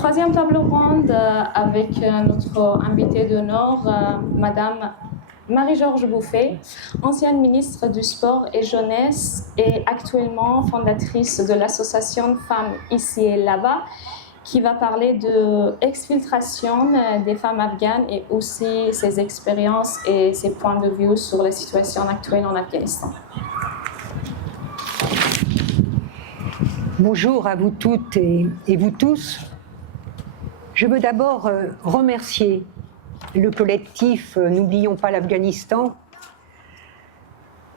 troisième table ronde avec notre invitée d'honneur, Madame Marie-Georges Bouffet, ancienne ministre du Sport et Jeunesse et actuellement fondatrice de l'association Femmes ici et là-bas, qui va parler de exfiltration des femmes afghanes et aussi ses expériences et ses points de vue sur la situation actuelle en Afghanistan. Bonjour à vous toutes et vous tous. Je veux d'abord remercier le collectif N'oublions pas l'Afghanistan,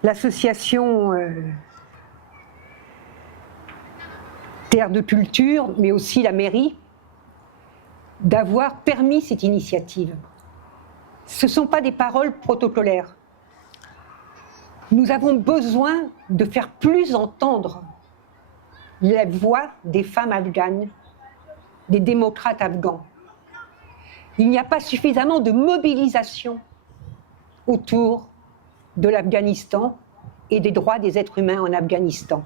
l'association Terre de Culture, mais aussi la mairie, d'avoir permis cette initiative. Ce ne sont pas des paroles protocolaires. Nous avons besoin de faire plus entendre la voix des femmes afghanes, des démocrates afghans. Il n'y a pas suffisamment de mobilisation autour de l'Afghanistan et des droits des êtres humains en Afghanistan.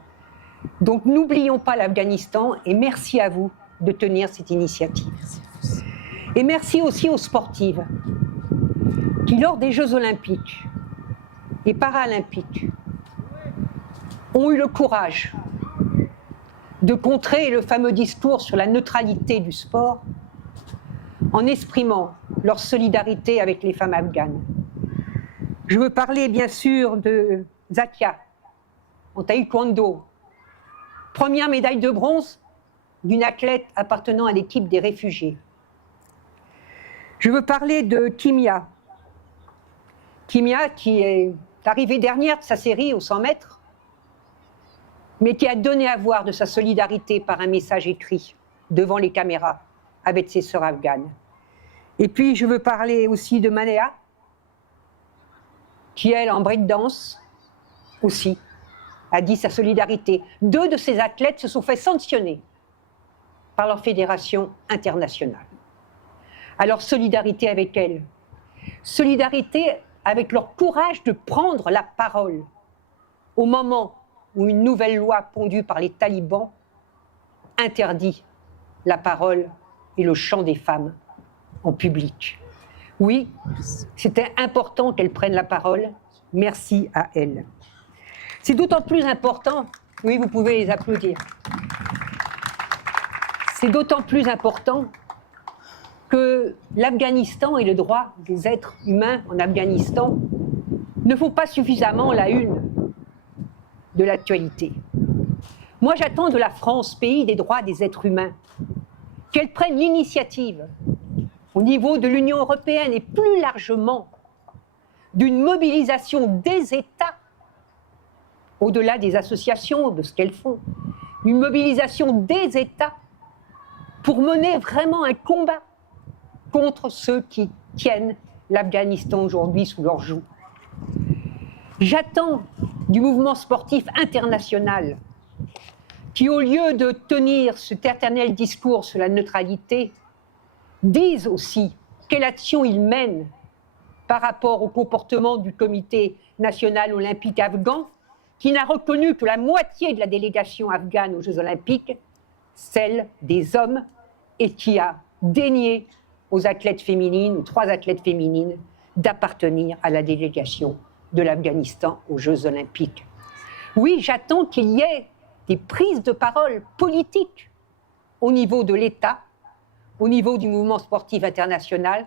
Donc n'oublions pas l'Afghanistan et merci à vous de tenir cette initiative. Et merci aussi aux sportives qui, lors des Jeux olympiques et paralympiques, ont eu le courage de contrer le fameux discours sur la neutralité du sport en exprimant leur solidarité avec les femmes afghanes. Je veux parler bien sûr de Zakia en taekwondo, première médaille de bronze d'une athlète appartenant à l'équipe des réfugiés. Je veux parler de Kimia. Kimia qui est arrivée dernière de sa série aux 100 mètres, mais qui a donné à voir de sa solidarité par un message écrit devant les caméras avec ses sœurs afghanes. Et puis je veux parler aussi de Manea, qui elle en breakdance aussi a dit sa solidarité. 2 de ces athlètes se sont fait sanctionner par leur fédération internationale. Alors solidarité avec elles, solidarité avec leur courage de prendre la parole au moment où une nouvelle loi pondue par les talibans interdit la parole et le chant des femmes en public. Oui, c'était important qu'elles prennent la parole. Merci à elles. C'est d'autant plus important, oui, vous pouvez les applaudir. C'est d'autant plus important que l'Afghanistan et le droit des êtres humains en Afghanistan ne font pas suffisamment la une de l'actualité. Moi, j'attends de la France, pays des droits des êtres humains, qu'elle prenne l'initiative au niveau de l'Union européenne et plus largement d'une mobilisation des États, au-delà des associations, de ce qu'elles font, une mobilisation des États pour mener vraiment un combat contre ceux qui tiennent l'Afghanistan aujourd'hui sous leur joug. J'attends du mouvement sportif international qui, au lieu de tenir cet éternel discours sur la neutralité, disent aussi quelle action ils mènent par rapport au comportement du Comité national olympique afghan, qui n'a reconnu que la moitié de la délégation afghane aux Jeux olympiques, celle des hommes, et qui a dénié aux athlètes féminines, aux 3 athlètes féminines, d'appartenir à la délégation de l'Afghanistan aux Jeux olympiques. Oui, j'attends qu'il y ait des prises de parole politiques au niveau de l'État, au niveau du mouvement sportif international,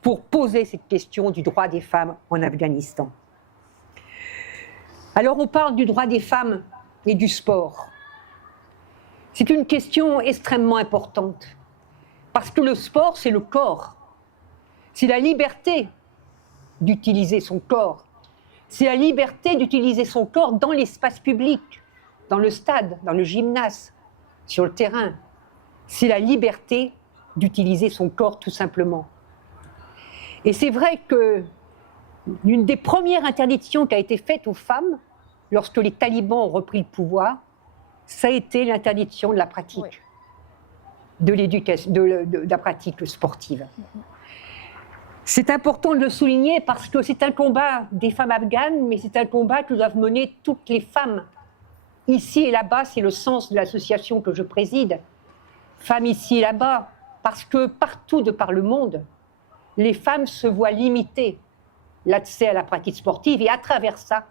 pour poser cette question du droit des femmes en Afghanistan. Alors on parle du droit des femmes et du sport. C'est une question extrêmement importante, parce que le sport, c'est le corps. C'est la liberté d'utiliser son corps. C'est la liberté d'utiliser son corps dans l'espace public, dans le stade, dans le gymnase, sur le terrain. C'est la liberté d'utiliser son corps tout simplement. Et c'est vrai que l'une des premières interdictions qui a été faite aux femmes, lorsque les talibans ont repris le pouvoir, ça a été l'interdiction de la pratique, oui, de la pratique sportive. C'est important de le souligner parce que c'est un combat des femmes afghanes, mais c'est un combat que doivent mener toutes les femmes. Ici et là-bas, c'est le sens de l'association que je préside. Femmes ici et là-bas, parce que partout de par le monde, les femmes se voient limiter l'accès à la pratique sportive et à travers ça,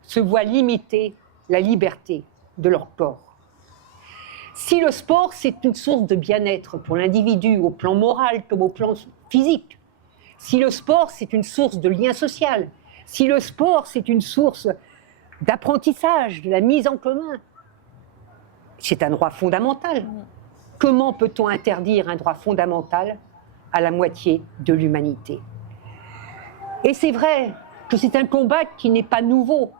se voient limiter la liberté de leur corps. Si le sport, c'est une source de bien-être pour l'individu au plan moral comme au plan physique, si le sport, c'est une source de lien social, si le sport, c'est une source d'apprentissage, de la mise en commun, c'est un droit fondamental. Comment peut-on interdire un droit fondamental à la moitié de l'humanité? Et c'est vrai que c'est un combat qui n'est pas nouveau.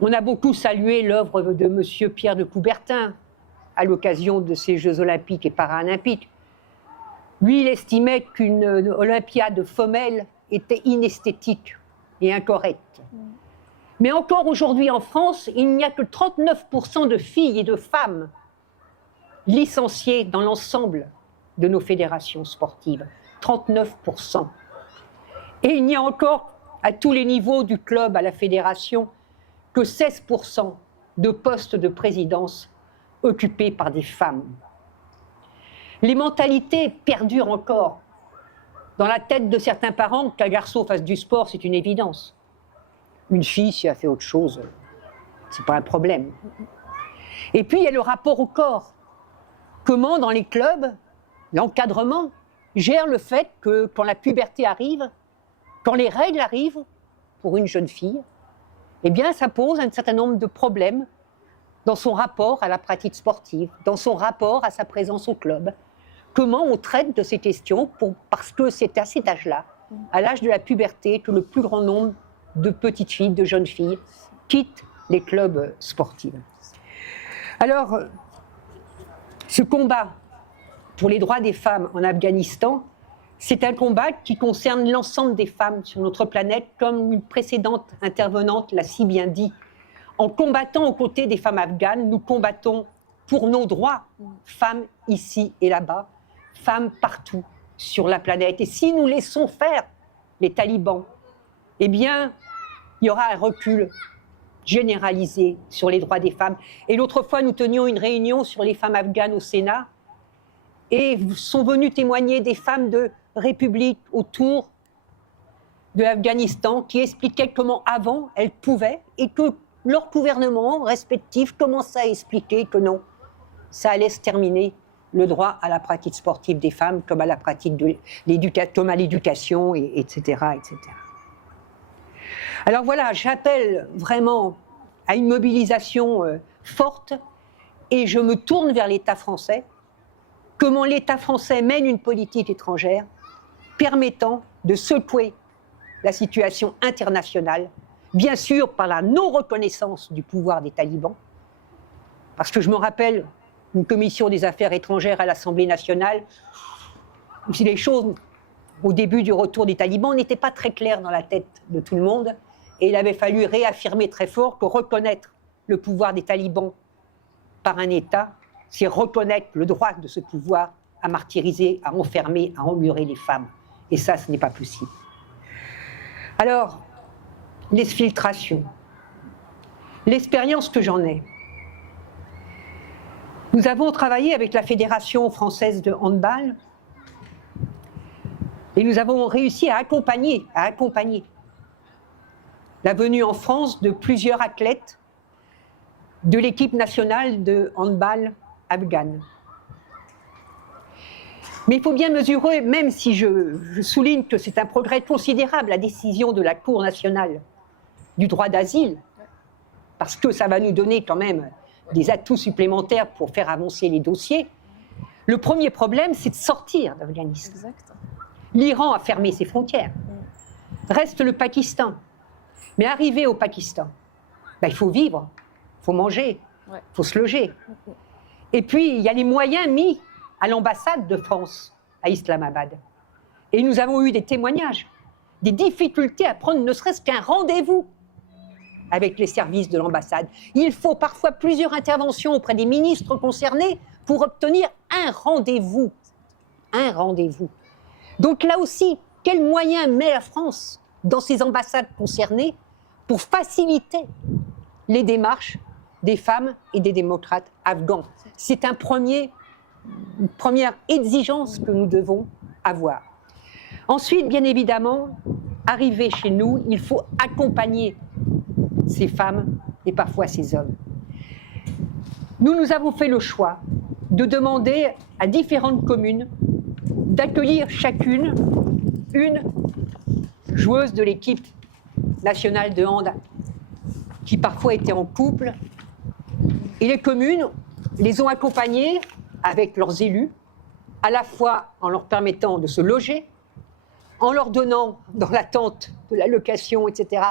On a beaucoup salué l'œuvre de M. Pierre de Coubertin à l'occasion de ces Jeux olympiques et paralympiques. Lui, il estimait qu'une Olympiade femelle était inesthétique et incorrecte. Mais encore aujourd'hui en France, il n'y a que 39% de filles et de femmes licenciées dans l'ensemble de nos fédérations sportives. 39%. Et il n'y a encore, à tous les niveaux du club à la fédération, que 16% de postes de présidence occupés par des femmes. Les mentalités perdurent encore. Dans la tête de certains parents, qu'un garçon fasse du sport, c'est une évidence. Une fille, si elle fait autre chose, c'est pas un problème. Et puis, il y a le rapport au corps. Comment, dans les clubs, l'encadrement gère le fait que, quand la puberté arrive, quand les règles arrivent pour une jeune fille, eh bien, ça pose un certain nombre de problèmes dans son rapport à la pratique sportive, dans son rapport à sa présence au club. Comment on traite de ces questions parce que c'est à cet âge-là, à l'âge de la puberté, que le plus grand nombre de petites filles, de jeunes filles, quittent les clubs sportifs. Alors, ce combat pour les droits des femmes en Afghanistan, c'est un combat qui concerne l'ensemble des femmes sur notre planète, comme une précédente intervenante l'a si bien dit. En combattant aux côtés des femmes afghanes, nous combattons pour nos droits, femmes ici et là-bas, femmes partout sur la planète. Et si nous laissons faire les talibans, eh bien, il y aura un recul généralisé sur les droits des femmes. Et l'autre fois, nous tenions une réunion sur les femmes afghanes au Sénat, et sont venues témoigner des femmes de république autour de l'Afghanistan qui expliquaient comment avant elles pouvaient, et que leur gouvernement respectif commençait à expliquer que non, ça allait se terminer, le droit à la pratique sportive des femmes, comme à la pratique de comme à l'éducation, etc., etc. Alors voilà, j'appelle vraiment à une mobilisation forte, et je me tourne vers l'État français. Comment l'État français mène une politique étrangère permettant de secouer la situation internationale, bien sûr par la non-reconnaissance du pouvoir des talibans, parce que je me rappelle une commission des affaires étrangères à l'Assemblée nationale, où les choses, au début du retour des talibans, n'étaient pas très claires dans la tête de tout le monde, et il avait fallu réaffirmer très fort que reconnaître le pouvoir des talibans par un État, c'est reconnaître le droit de ce pouvoir à martyriser, à enfermer, à emmurer les femmes. Et ça, ce n'est pas possible. Alors, l'exfiltration. L'expérience que j'en ai. Nous avons travaillé avec la Fédération française de handball et nous avons réussi à accompagner la venue en France de plusieurs athlètes de l'équipe nationale de handball afghane. Mais il faut bien mesurer, même si je souligne que c'est un progrès considérable, la décision de la Cour nationale du droit d'asile, parce que ça va nous donner quand même des atouts supplémentaires pour faire avancer les dossiers. Le premier problème, c'est de sortir d'Afghanistan. L'Iran a fermé ses frontières. Reste le Pakistan. Mais arrivé au Pakistan, il faut vivre, il faut manger, il faut se loger. Et puis, il y a les moyens mis à l'ambassade de France à Islamabad. Et nous avons eu des témoignages, des difficultés à prendre ne serait-ce qu'un rendez-vous avec les services de l'ambassade. Il faut parfois plusieurs interventions auprès des ministres concernés pour obtenir un rendez-vous. Un rendez-vous. Donc là aussi, quels moyens met la France dans ces ambassades concernées pour faciliter les démarches des femmes et des démocrates afghans? C'est un premier première exigence que nous devons avoir. Ensuite, bien évidemment, arriver chez nous, il faut accompagner ces femmes et parfois ces hommes. Nous avons fait le choix de demander à différentes communes d'accueillir chacune une joueuse de l'équipe nationale de hand qui parfois était en couple. Et les communes les ont accompagnées avec leurs élus, à la fois en leur permettant de se loger, en leur donnant, dans l'attente de l'allocation, etc.,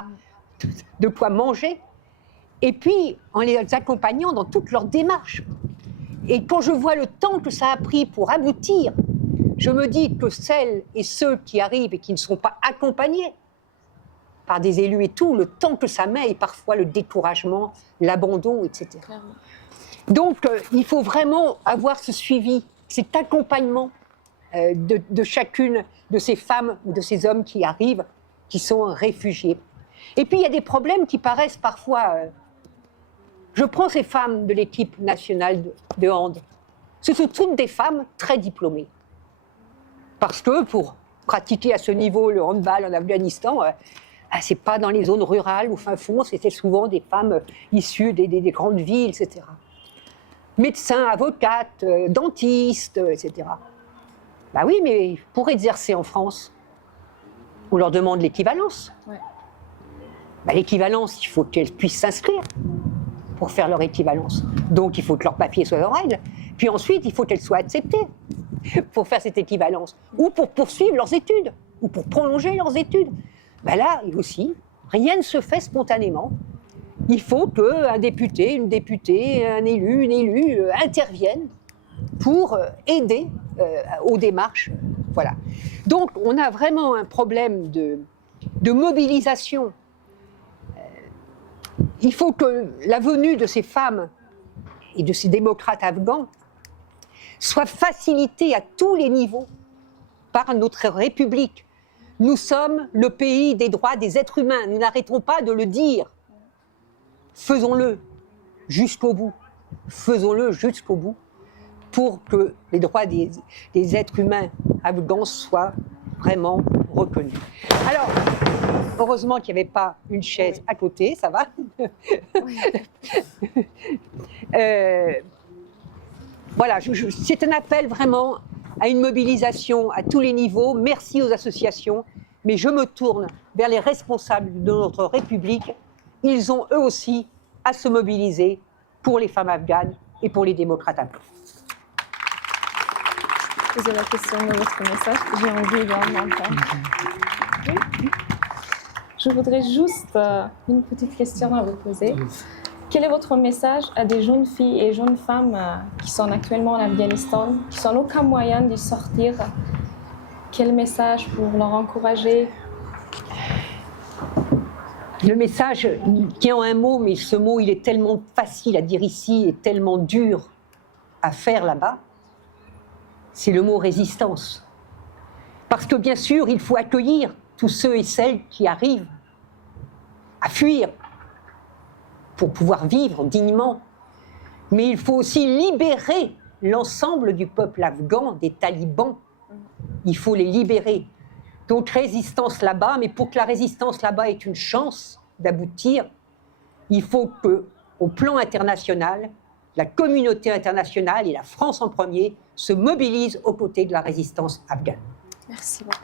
de quoi manger, et puis en les accompagnant dans toutes leurs démarches. Et quand je vois le temps que ça a pris pour aboutir, je me dis que celles et ceux qui arrivent et qui ne sont pas accompagnés par des élus et tout, le temps que ça met et parfois le découragement, l'abandon, etc. Clairement. Donc, il faut vraiment avoir ce suivi, cet accompagnement de chacune de ces femmes ou de ces hommes qui arrivent, qui sont réfugiés. Et puis, il y a des problèmes qui paraissent parfois... Je prends ces femmes de l'équipe nationale de hand. Ce sont toutes des femmes très diplômées. Parce que pour pratiquer à ce niveau le handball en Afghanistan, c'est pas dans les zones rurales ou fin fond, c'était souvent des femmes issues des grandes villes, etc. Médecins, avocates, dentistes, etc. Bah oui, mais pour exercer en France, on leur demande l'équivalence. Ouais. Bah, l'équivalence, il faut qu'elles puissent s'inscrire pour faire leur équivalence. Donc il faut que leurs papiers soient en règle. Puis ensuite, il faut qu'elles soient acceptées pour faire cette équivalence, ou pour poursuivre leurs études, ou pour prolonger leurs études. Ben là aussi, rien ne se fait spontanément. Il faut qu'un député, une députée, un élu, une élue interviennent pour aider aux démarches. Voilà. Donc on a vraiment un problème de mobilisation. Il faut que la venue de ces femmes et de ces démocrates afghans soit facilitée à tous les niveaux par notre République. Nous sommes le pays des droits des êtres humains. Nous n'arrêterons pas de le dire. Faisons-le jusqu'au bout. Faisons-le jusqu'au bout pour que les droits des êtres humains afghans soient vraiment reconnus. Alors, heureusement qu'il n'y avait pas une chaise à côté, ça va. Voilà, c'est un appel vraiment à une mobilisation à tous les niveaux. Merci aux associations, mais je me tourne vers les responsables de notre République. Ils ont eux aussi à se mobiliser pour les femmes afghanes et pour les démocrates afghans. Posez la question de votre message. J'ai envie d'entendre. Je voudrais juste une petite question à vous poser. Quel est votre message à des jeunes filles et jeunes femmes qui sont actuellement en Afghanistan, qui n'ont aucun moyen d'y sortir? Quel message pour leur encourager? Le message tient en un mot, mais ce mot, il est tellement facile à dire ici et tellement dur à faire là-bas. C'est le mot résistance. Parce que bien sûr, il faut accueillir tous ceux et celles qui arrivent à fuir pour pouvoir vivre dignement. Mais il faut aussi libérer l'ensemble du peuple afghan des talibans. Il faut les libérer. Donc résistance là-bas, mais pour que la résistance là-bas ait une chance d'aboutir, il faut qu'au plan international, la communauté internationale et la France en premier se mobilisent aux côtés de la résistance afghane. Merci beaucoup.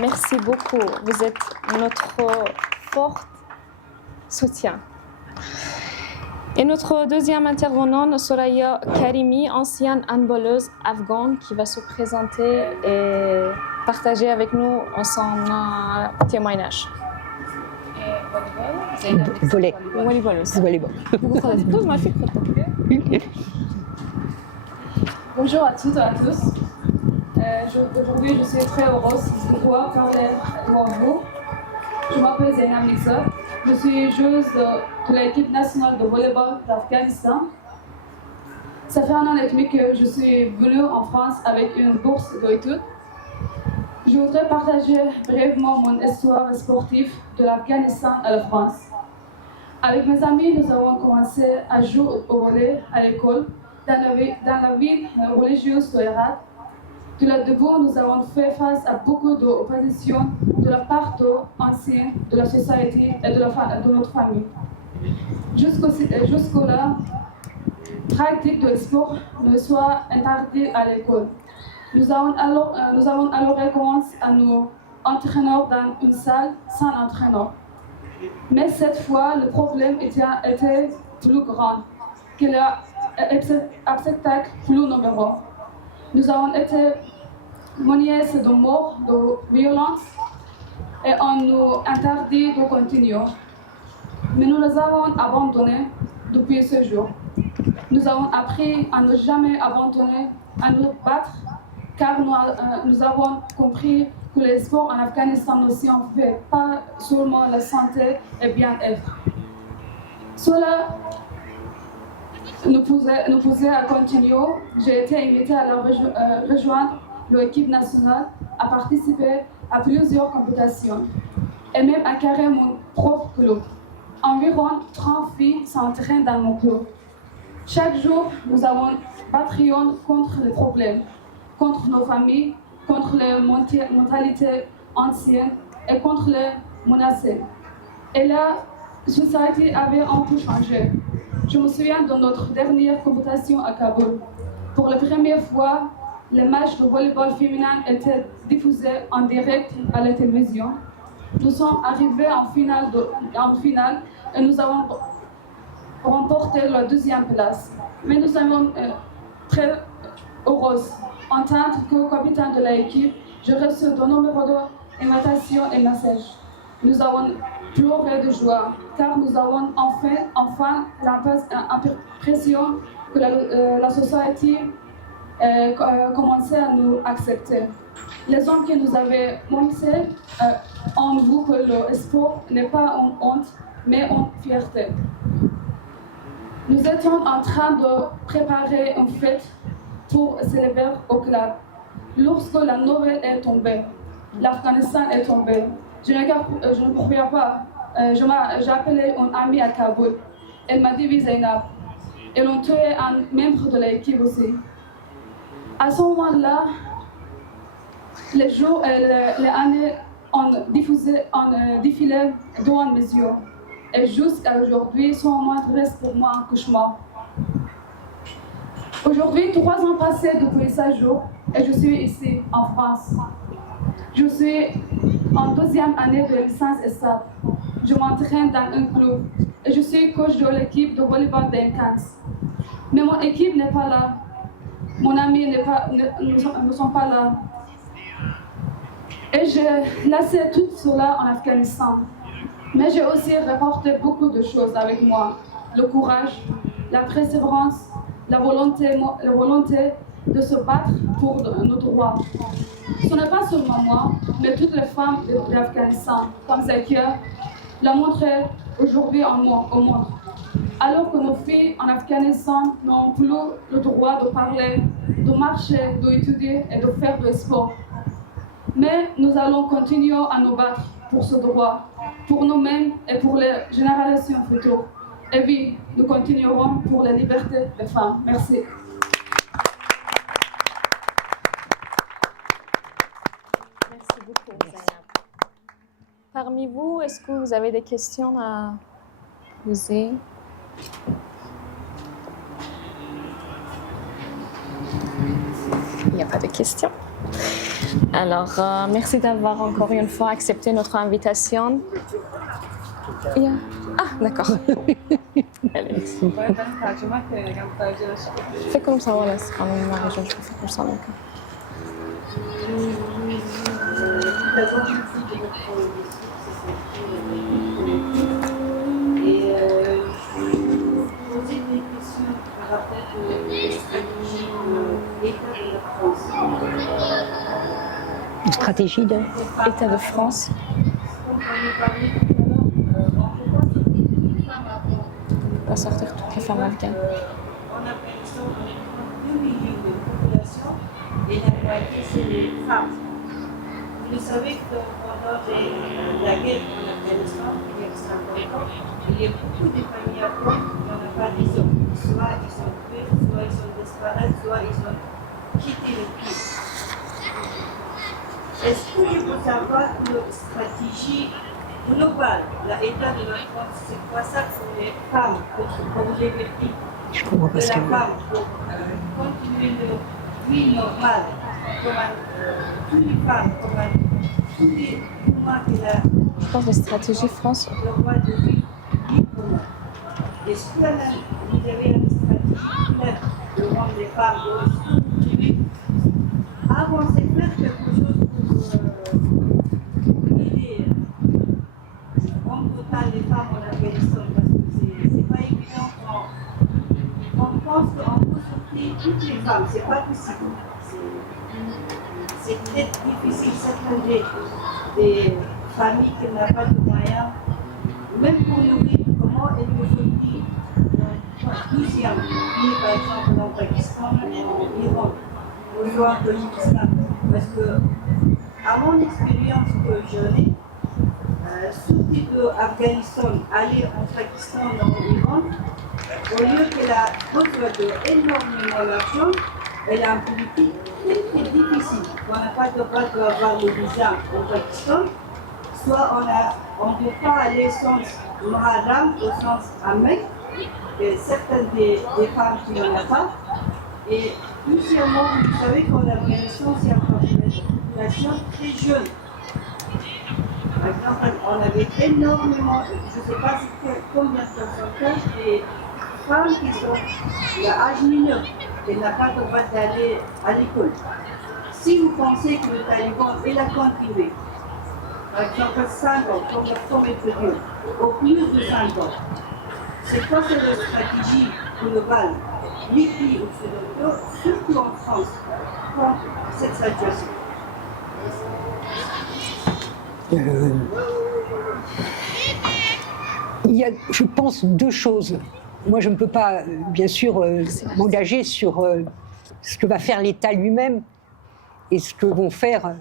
Merci beaucoup. Vous êtes notre fort soutien. Et notre deuxième intervenante, Soraya Karimi, ancienne handballeuse afghane, qui va se présenter et partager avec nous son témoignage. Bonjour à toutes et à tous. Aujourd'hui, je suis très heureuse de pouvoir parler devant vous. Je m'appelle Zainab Nissa. Je suis joueuse de l'équipe nationale de volleyball d'Afghanistan. Ça fait 1 an et demi que je suis venue en France avec une bourse d'études. Je voudrais partager brièvement mon histoire sportive de l'Afghanistan à la France. Avec mes amis, nous avons commencé à jouer au volley à l'école dans la ville religieuse de Herat. De là debout, nous avons fait face à beaucoup d'opposition de la part d'anciens de la société et de notre famille. Jusqu'au-là, pratique de sport ne soit interdite à l'école. Nous avons alors recommencé à nous entraîner dans une salle sans entraîneur. Mais cette fois, le problème était plus grand que l'obstacle plus nombreux. Nous avons été menacés de mort, de violence, et on nous interdit de continuer. Mais nous les avons abandonnés depuis ce jour. Nous avons appris à ne jamais abandonner, à nous battre, car nous avons compris que les sports en Afghanistan ne sont faits pas seulement la santé et bien-être. Cela nous poussait à continuer. J'ai été invitée à rejoindre l'équipe nationale, à participer à plusieurs compétitions et même à créer mon propre club. Environ 30 filles s'entraînent dans mon club. Chaque jour, nous avons battions contre les problèmes, contre nos familles, contre les mentalités anciennes et contre les menacés. Et la société avait un peu changé. Je me souviens de notre dernière compétition à Kaboul. Pour la première fois, les matchs de volleyball féminin étaient diffusés en direct à la télévision. Nous sommes arrivés en finale et nous avons remporté la 2e place. Mais nous sommes très heureuses. En tant que capitaine de l'équipe, je reçois de nombreuses invitations et messages. Nous avons pleuré de joie, car nous avons enfin l'impression que la société commençait à nous accepter. Les hommes qui nous avaient montré en vous que le sport n'est pas une honte, mais une fierté. Nous étions en train de préparer une fête pour célébrer au club. Lorsque la nouvelle est tombée, l'Afghanistan est tombé, je ne croyais pas. J'ai appelé une amie à Kaboul. Elle m'a dit, oui, Zainab. Ils ont tué un membre de l'équipe aussi. À ce moment-là, les jours et les années ont défilé devant mes yeux. Et jusqu'à aujourd'hui, ce moment reste pour moi un cauchemar. Aujourd'hui, 3 ans passés depuis ce jour, et je suis ici, en France. Je suis en 2e année de licence ESAT. Je m'entraîne dans un club et je suis coach de l'équipe de volleyball d'Enkans. Mais mon équipe n'est pas là. Mon ami ne sont pas là. Et j'ai laissé tout cela en Afghanistan. Mais j'ai aussi rapporté beaucoup de choses avec moi. Le courage, la persévérance, la volonté de se battre pour nos droits. Ce n'est pas seulement moi, mais toutes les femmes de l'Afghanistan, comme Zakia, l'ont montré aujourd'hui au monde. Alors que nos filles en Afghanistan n'ont plus le droit de parler, de marcher, d'étudier et de faire du sport. Mais nous allons continuer à nous battre pour ce droit, pour nous-mêmes et pour les générations futures. Et oui, nous continuerons pour la liberté des femmes. Merci. Merci beaucoup, Zainab. Parmi vous, est-ce que vous avez des questions à poser? Il n'y a pas de questions. Alors, merci d'avoir encore une fois accepté notre invitation. Ah, d'accord. Fais comme ça, voilà, c'est quand même ma région, je fais comme ça. Donc. Poser des questions par rapport à l'état de la France. Une stratégie de État de France. On va sortir toutes les femmes afghanes. En Afghanistan, on est 2 millions de population et la moitié, c'est les femmes. Vous savez que pendant la guerre en Afghanistan, qui est extrêmement importante, il y a beaucoup de familles afghanes qui n'ont pas des hommes. soit ils sont tués, soit ils sont disparus, soit ils ont quitté le pays. Est-ce que je peux savoir que notre stratégie globale, l'état de la France, c'est quoi ça pour les femmes, pour les victimes Je comprends pas de ce la qu'elle femme, pour continuer leur vie normale, comme toutes les femmes, comme tous les mouvements qu'elle a Je pense que la stratégie France. le droit de vivre librement. Est-ce que vous avez une stratégie claire de rendre les femmes libres? Avancez, faire quelque chose pour aider en total les femmes en Afghanistan, parce que c'est pas évident on pense qu'on peut sortir toutes les femmes, c'est pas possible. C'est très difficile, certaines des familles qui n'ont pas de moyens, même pour nourrir, comment elles peuvent sortir dans 12e pays, par exemple en Pakistan, en Iran, au Pakistan. Parce que, à mon expérience que j'en ai, sortir de l'Afghanistan, aller en Pakistan ou en Iran, au lieu qu'elle a besoin d'énormément d'argent, elle a une politique très difficile. On n'a pas le droit d'avoir le visa au Pakistan, soit on ne peut pas aller sans Mahram au sens Ahmed, certaines des femmes qui n'en ont pas. Et deuxièmement, vous savez qu'en Afghanistan, c'est une population très jeune. Par exemple, on avait énormément, je ne sais pas combien de pourcentage des femmes qui sont à l'âge mineur et n'ont pas le droit d'aller à l'école. Si vous pensez que le Taliban il a continué, par exemple 5 ans, comme le premier période, au plus de 5 ans, c'est quoi c'est la stratégie globale, les pays occidentaux, surtout en France, contre cette situation? Il y a, je pense, deux choses. Moi, je ne peux pas, bien sûr, m'engager sur ce que va faire l'État lui-même et ce que vont faire,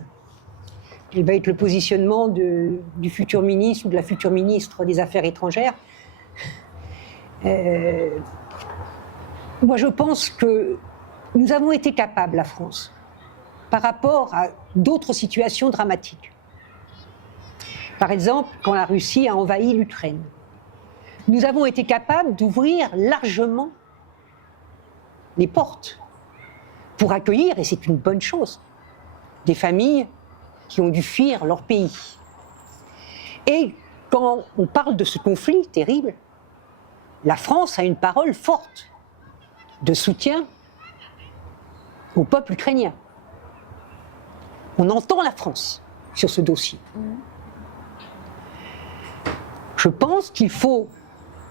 quel va être le positionnement du futur ministre ou de la future ministre des Affaires étrangères. Moi, je pense que nous avons été capables, la France, par rapport à d'autres situations dramatiques. Par exemple, quand la Russie a envahi l'Ukraine, nous avons été capables d'ouvrir largement les portes pour accueillir, et c'est une bonne chose, des familles qui ont dû fuir leur pays. Et quand on parle de ce conflit terrible, la France a une parole forte de soutien au peuple ukrainien. On entend la France sur ce dossier. Je pense qu'il faut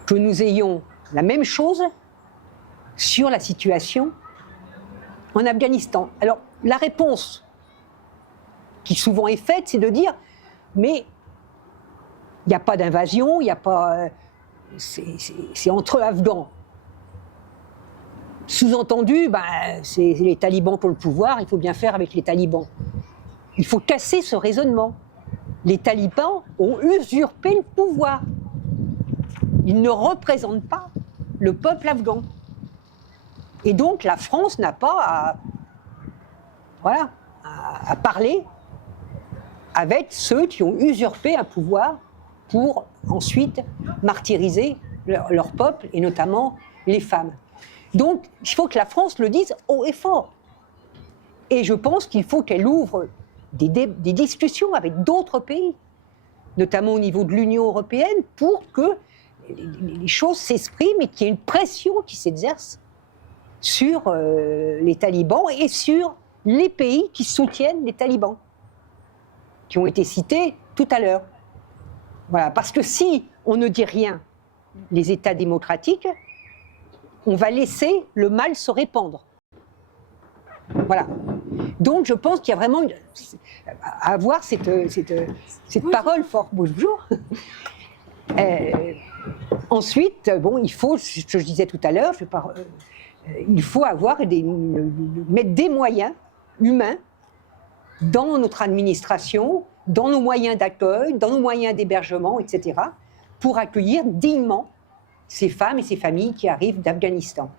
que nous ayons la même chose sur la situation en Afghanistan. Alors, la réponse qui souvent est faite, c'est de dire « mais il n'y a pas d'invasion, il n'y a pas... c'est entre Afghans ». Sous-entendu, c'est les talibans qui ont le pouvoir, il faut bien faire avec les talibans. Il faut casser ce raisonnement. Les talibans ont usurpé le pouvoir. Ils ne représentent pas le peuple afghan. Et donc la France n'a pas à parler avec ceux qui ont usurpé un pouvoir pour ensuite martyriser leur peuple, et notamment les femmes. Donc il faut que la France le dise haut et fort. Et je pense qu'il faut qu'elle ouvre des discussions avec d'autres pays, notamment au niveau de l'Union européenne, pour que les choses s'expriment et qu'il y ait une pression qui s'exerce sur les talibans et sur les pays qui soutiennent les talibans, qui ont été cités tout à l'heure. Voilà, parce que si on ne dit rien, les États démocratiques, on va laisser le mal se répandre. Voilà. Donc je pense qu'il y a vraiment à avoir cette parole forte. Bonjour. Ensuite, il faut, ce que je disais tout à l'heure, il faut mettre des moyens humains dans notre administration, dans nos moyens d'accueil, dans nos moyens d'hébergement, etc., pour accueillir dignement ces femmes et ces familles qui arrivent d'Afghanistan.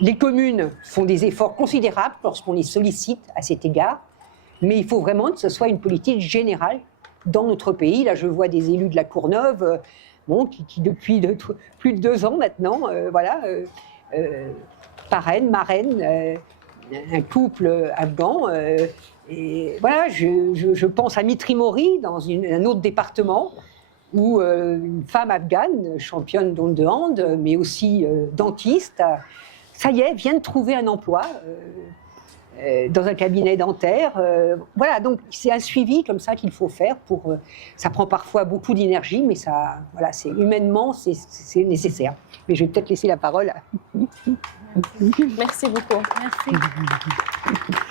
Les communes font des efforts considérables lorsqu'on les sollicite à cet égard, mais il faut vraiment que ce soit une politique générale dans notre pays. Là, je vois des élus de la Courneuve qui depuis plus de 2 ans maintenant, parrainent, marrainent un couple afghan. Et voilà, je pense à Mitri-Mori, dans un autre département, où une femme afghane, championne de hand, mais aussi dentiste, ça y est, vient de trouver un emploi dans un cabinet dentaire. Voilà, donc c'est un suivi comme ça qu'il faut faire. Ça prend parfois beaucoup d'énergie, mais ça, voilà, humainement, c'est nécessaire. Mais je vais peut-être laisser la parole à... Merci beaucoup. Merci.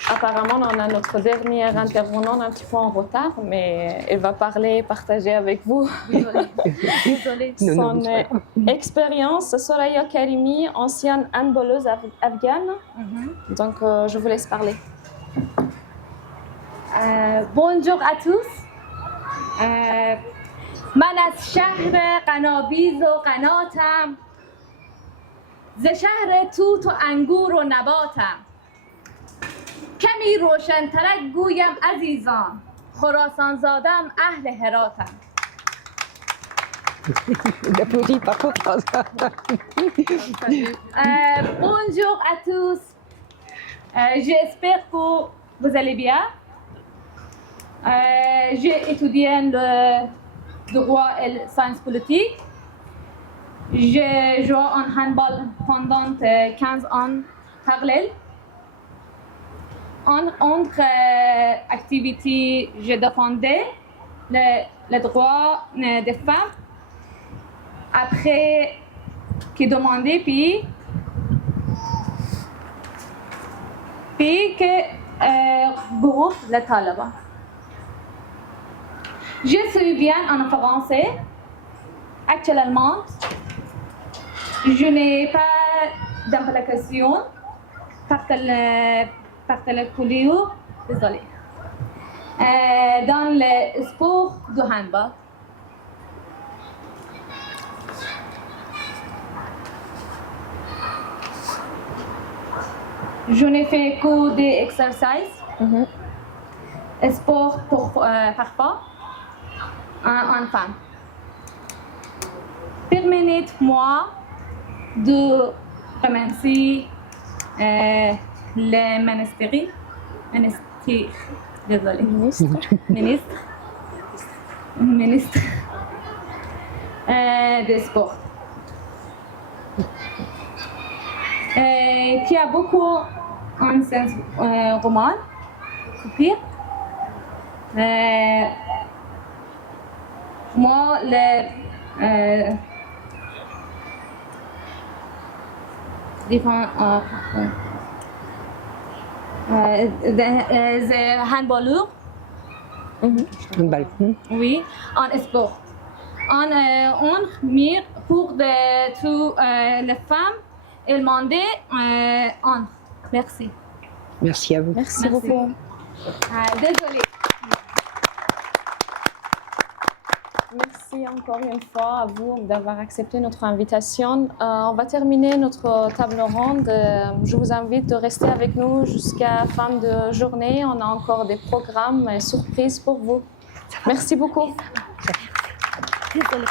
Apparemment, on a notre dernière intervenante un petit peu en retard, mais elle va parler, partager avec vous Désolée. son expérience. Soraya Karimi, ancienne handballeuse afghane. Donc, je vous laisse parler. Bonjour à tous. من از شهر قنابیز و قناتم، ز شهر توت و انگور و نباتم. کمی روشن‌ترک گویم عزیزان، خراسان زادم اهل هراتم. D'applaudir par confiance. Bonjour à tous. J'espère que vous allez bien. J'ai étudié le droit et les sciences politiques. J'ai joué en handball pendant 15 ans parallèles. Entre activités, je défendais les droits des femmes. Après, qui demandait puis que groupe les talibans. Je suis bien en français. Actuellement, je n'ai pas d'implication par la couleur, désolé, dans le sport de handball. Je n'ai fait que des exercices, sport pour parfois, en femme. Permettez-moi de remercier le ministre des Sports, qui a beaucoup en sens roman, coupure. Moi, the handballeur, oui, en sport. On mire pour les femmes et demander en. Merci. Merci à vous. Merci beaucoup. Désolée. Merci encore une fois à vous d'avoir accepté notre invitation. On va terminer notre table ronde. Je vous invite de rester avec nous jusqu'à la fin de journée. On a encore des programmes et surprises pour vous. Merci beaucoup. Désolée.